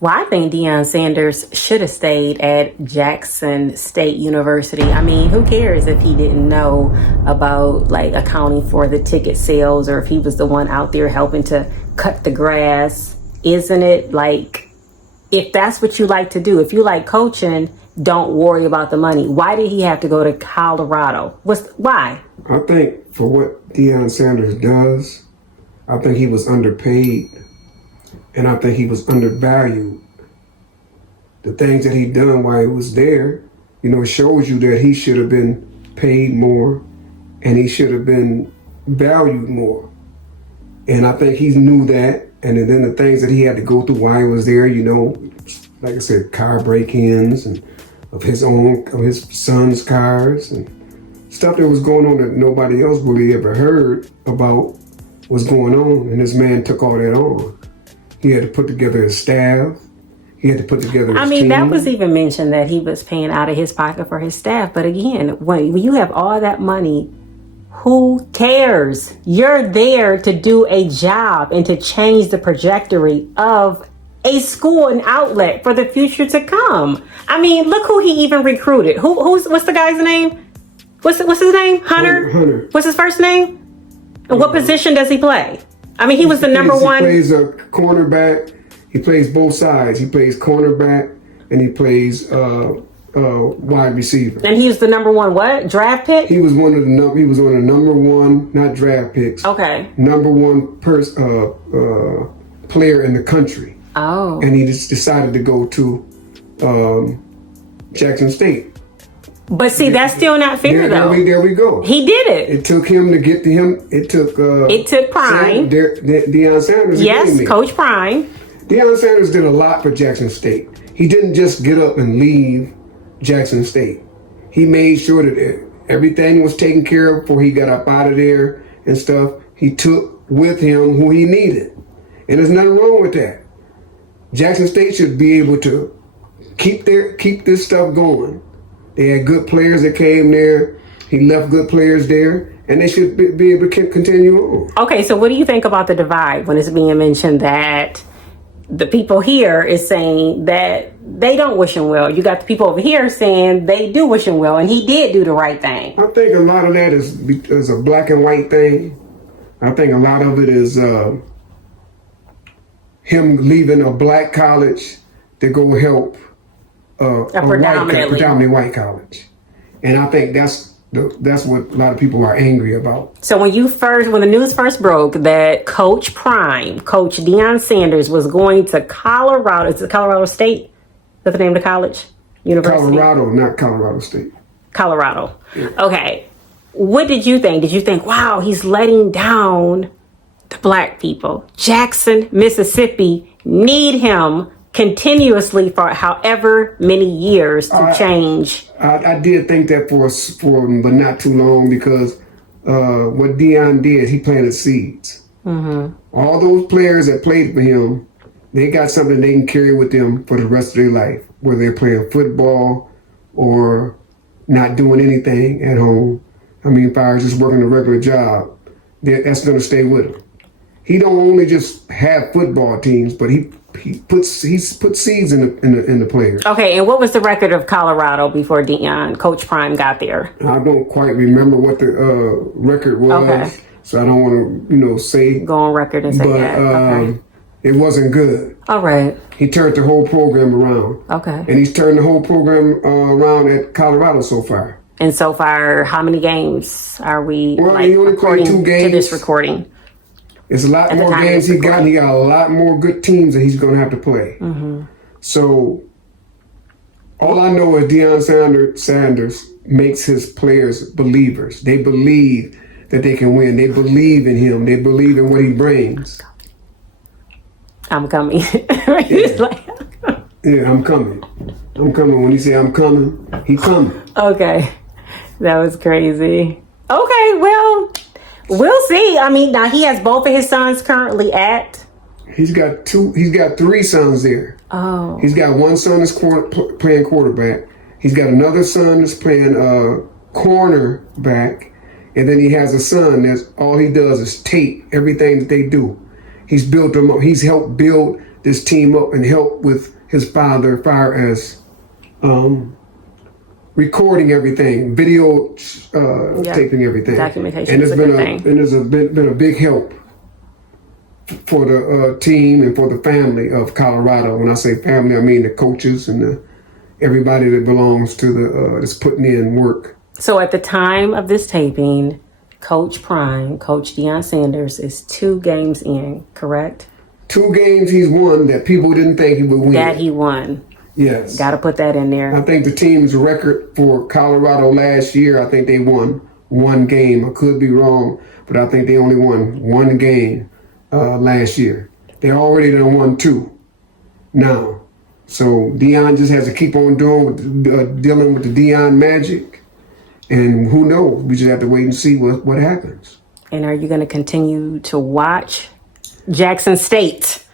Well, I think Deion Sanders should have stayed at Jackson State University. I mean, who cares if he didn't know about like accounting for the ticket sales or if he was the one out there helping to cut the grass? Isn't it like, if that's what you like to do, if you like coaching, don't worry about the money. Why did he have to go to Colorado? Why? I think for what Deion Sanders does, I think he was underpaid. And I think he was undervalued. The things that he done while he was there, shows you that he should have been paid more and he should have been valued more. And I think he knew that. And then the things that he had to go through while he was there, like I said, car break-ins and of his son's cars and stuff that was going on that nobody else really ever heard about was going on. And this man took all that on. He had to put together his staff. He had to put together his team. That was even mentioned that he was paying out of his pocket for his staff. But again, when you have all that money, who cares? You're there to do a job and to change the trajectory of a school and outlet for the future to come. I mean, look who he even recruited. What's the guy's name? What's his name? Hunter? What's his first name? And what position does he play? I mean, he was the number one. He plays a cornerback. He plays both sides. He plays cornerback and he plays wide receiver. And he was the number one what? Draft pick? He was one of the number one, not draft picks. Okay. Number one player in the country. Oh. And he just decided to go to Jackson State. But see, that's still not fair, though. There we go. He did it. It took him to get to him. It took Prime. Deion Sanders. Yes, Coach Prime. Deion Sanders did a lot for Jackson State. He didn't just get up and leave Jackson State. He made sure that everything was taken care of before he got up out of there and stuff. He took with him who he needed. And there's nothing wrong with that. Jackson State should be able to keep this stuff going. They had good players that came there. He left good players there, and they should be able to continue on. Okay, so what do you think about the divide when it's being mentioned that the people here is saying that they don't wish him well? You got the people over here saying they do wish him well, and he did do the right thing. I think a lot of that is a black and white thing. I think a lot of it is him leaving a black college to go help a predominantly white college, and I think that's what a lot of people are angry about. So when the news first broke that Coach Deion Sanders was going to Colorado, is it Colorado State? Is that the name of the college? University? Colorado, not Colorado State. Colorado. Yeah. Okay. What did you think? Did you think, wow, he's letting down the black people? Jackson, Mississippi need him continuously for however many years to change. I did think that for but not too long, because what Deion did, he planted seeds. Mm-hmm. All those players that played for him, they got something they can carry with them for the rest of their life, whether they're playing football or not doing anything at home. I mean, if I was just working a regular job, that's going to stay with him. He don't only just have football teams, but he put seeds in the players. Okay, and what was the record of Colorado before Coach Prime got there? I don't quite remember what the record was, okay. So I don't want to, say. Go on record and say that. Okay. It wasn't good. All right. He turned the whole program around. Okay. And he's turned the whole program around at Colorado so far. And so far, how many games are we? Well, he only played 2 games to this recording. It's a lot more games he got. He got a lot more good teams that he's going to have to play. Mm-hmm. So all I know is Deion Sanders makes his players believers. They believe that they can win. They believe in him. They believe in what he brings. I'm coming. Yeah, I'm coming. I'm coming. When he say I'm coming, he coming. Okay. That was crazy. Okay, well, we'll see. I mean, now he has both of his sons currently at. He's got 3 sons there. Oh. He's got one son that's playing quarterback. He's got another son that's playing cornerback. And then he has a son that's all he does is tape everything that they do. He's built them up. He's helped build this team up and help with his father as far as recording everything, video taping everything. Documentation And is it's a been good thing. and it's been a big help for the team and for the family of Colorado. When I say family, I mean the coaches and everybody that belongs to that's putting in work. So at the time of this taping, Coach Deion Sanders, is 2 games in, correct? 2 games he's won that people didn't think he would win. That he won. Yes. Got to put that in there. I think the team's record for Colorado last year, I think they won 1 game. I could be wrong, but I think they only won 1 game last year. They already done won 2 now. So Deion just has to keep on dealing with the Deion magic. And who knows? We just have to wait and see what happens. And are you going to continue to watch Jackson State?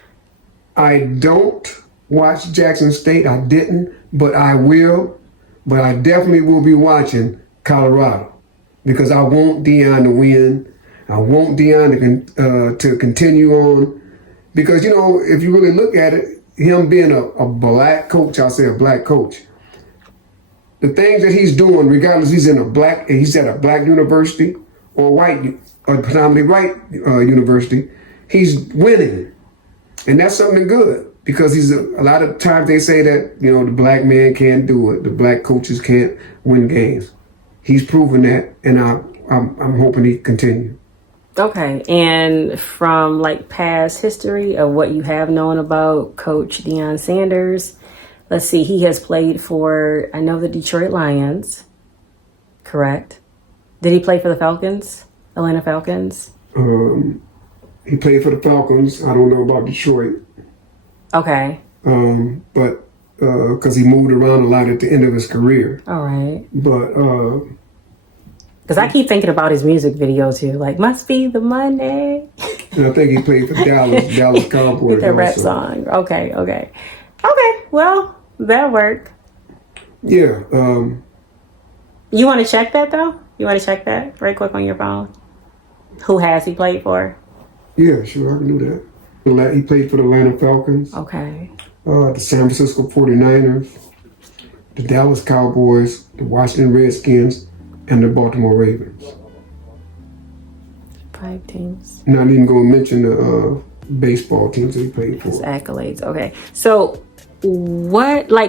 I don't watch Jackson State. I didn't, but I will. But I definitely will be watching Colorado because I want Deion to win. I want Deion to continue on because, you know, if you really look at it, him being a black coach, I'll say a black coach, the things that he's doing, regardless he's at a black university or predominantly white university, he's winning. And that's something good because a lot of times they say that, you know, the black man can't do it. The black coaches can't win games. He's proven that, and I'm hoping he continue. Okay, and from like past history of what you have known about Coach Deion Sanders, let's see, he has played for, I know, the Detroit Lions, correct? Did he play for the Falcons, Atlanta Falcons? He played for the Falcons. I don't know about Detroit. Okay. But because he moved around a lot at the end of his career. All right. But because I keep thinking about his music video too, like "Must Be the Money." And I think he played for Dallas Cowboys. With the rap song. Okay. Well, that worked. Yeah. You want to check that though? You want to check that right quick on your phone? Who has he played for? Yeah, sure, I can do that. He played for the Atlanta Falcons. Okay. The San Francisco 49ers, the Dallas Cowboys, the Washington Redskins, and the Baltimore Ravens. 5 teams. Not even going to mention the baseball teams that he played for. His accolades. Okay. So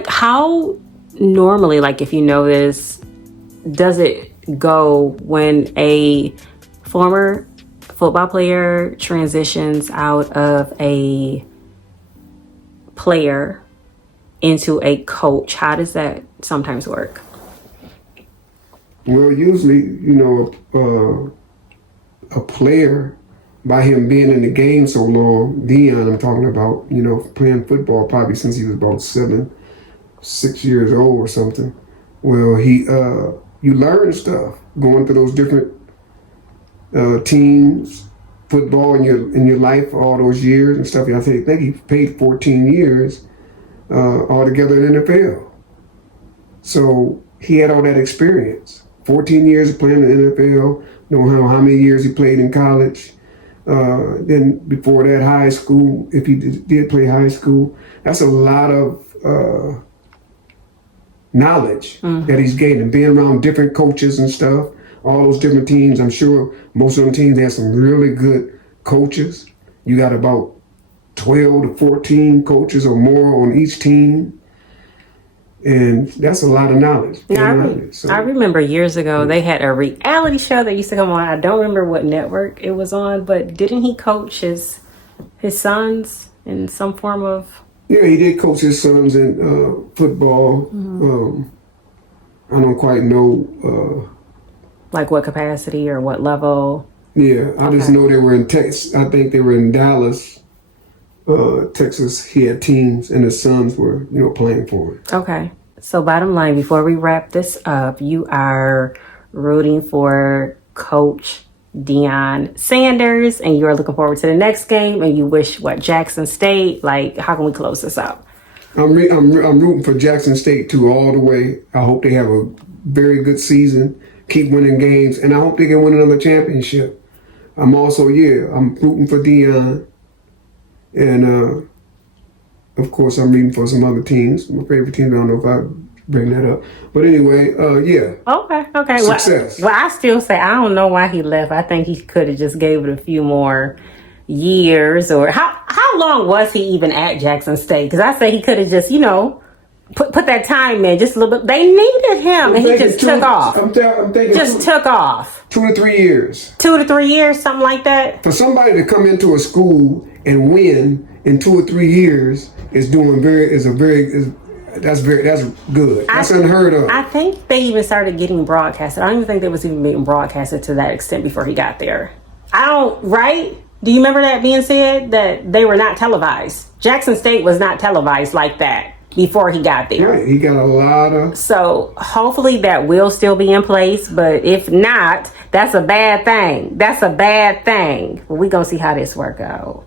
how normally, like if you know this, does it go when a former football player transitions out of a player into a coach? How does that sometimes work? Well, usually, you know, a player, by him being in the game so long, Deion, I'm talking about, you know, playing football probably since he was about 6 years old or something. Well, you learn stuff going through those different teams, football in your life for all those years and stuff. I think he played 14 years altogether in the NFL. So he had all that experience. 14 years of playing in the NFL, know how many years he played in college. Then before that, high school, if he did play high school. That's a lot of knowledge that he's gaining, being around different coaches and stuff, all those different teams. I'm sure most of them teams have some really good coaches. You got about 12 to 14 coaches or more on each team. And that's a lot of knowledge. I remember years ago they had a reality show that used to come on. I don't remember what network it was on, but didn't he coach his sons in some form of? Yeah, he did coach his sons in football. I don't quite know. Like what capacity or what level? Yeah, I just know they were in Texas. I think they were in Dallas, Texas. He had teams, and his sons were, you know, playing for him. Okay. So bottom line, before we wrap this up, you are rooting for Coach Deion Sanders, and you're looking forward to the next game, and you wish Jackson State. Like, how can we close this out? I'm rooting for Jackson State too, all the way. I hope they have a very good season, keep winning games, and I hope they can win another championship. I'm rooting for Deion, and of course, I'm rooting for some other teams. My favorite team, I don't know if I bring that up. But anyway, yeah. Okay. Success. Well, I still say I don't know why he left. I think he could have just gave it a few more years. Or how long was he even at Jackson State? Because I say he could have just, put that time in just a little bit. They needed him, and he just took off. I'm thinking took off. 2 to 3 years. 2 to 3 years, something like that. For somebody to come into a school and win in 2 or 3 years that's good. That's unheard of. I think they even started getting broadcasted. I don't even think they was even being broadcasted to that extent before he got there. Right? Do you remember that being said, that they were not televised? Jackson State was not televised like that before he got there. Right. He got a lot of... So hopefully that will still be in place. But if not, that's a bad thing. Well, we're going to see how this work out.